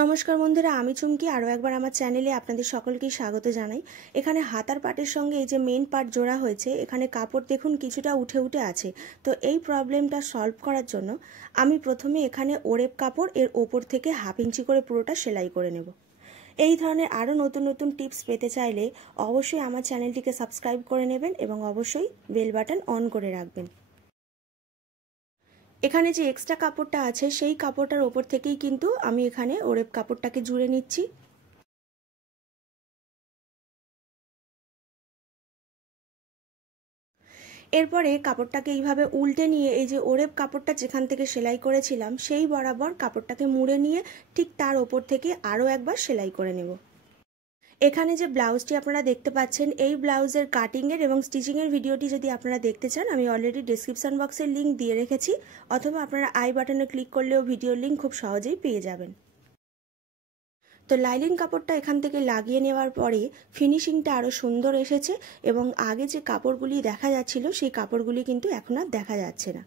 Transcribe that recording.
নমস্কার বন্ধুরা, আমি চুমকি আরও একবার আমার চ্যানেলে আপনাদের সকলকেই স্বাগত জানাই। এখানে হাতার পাটের সঙ্গে এই যে মেন পার্ট জোড়া হয়েছে, এখানে কাপড় দেখুন কিছুটা উঠে উঠে আছে। তো এই প্রবলেমটা সলভ করার জন্য আমি প্রথমে এখানে ওরেপ কাপড় এর ওপর থেকে 1/2 ইঞ্চি করে পুরোটা সেলাই করে নেব। এই ধরনের আরও নতুন নতুন টিপস পেতে চাইলে অবশ্যই আমার চ্যানেলটিকে সাবস্ক্রাইব করে নেবেন এবং অবশ্যই বেল বাটন অন করে রাখবেন। এখানে যে এক্সট্রা কাপড়টা আছে সেই কাপড়টার ওপর থেকেই কিন্তু আমি এখানে ওরেপ কাপড়টাকে জুড়ে নিচ্ছি। এরপরে কাপড়টাকে এইভাবে উল্টে নিয়ে এই যে ওরেপ কাপড়টা যেখান থেকে সেলাই করেছিলাম সেই বরাবর কাপড়টাকে মুড়ে নিয়ে ঠিক তার ওপর থেকে আরও একবার সেলাই করে নেব। এখানে যে ব্লাউজটি আপনারা দেখতে পাচ্ছেন, এই ব্লাউজের কাটিংয়ের এবং স্টিচিংয়ের ভিডিওটি যদি আপনারা দেখতে চান, আমি অলরেডি ডেসক্রিপশন বক্সের লিঙ্ক দিয়ে রেখেছি, অথবা আপনারা আই বাটনে ক্লিক করলেও ভিডিওর লিঙ্ক খুব সহজেই পেয়ে যাবেন। তো লাইলিন কাপড়টা এখান থেকে লাগিয়ে নেওয়ার পরে ফিনিশিংটা আরও সুন্দর এসেছে এবং আগে যে কাপড়গুলি দেখা যাচ্ছিল সেই কাপড়গুলি কিন্তু এখন আর দেখা যাচ্ছে না।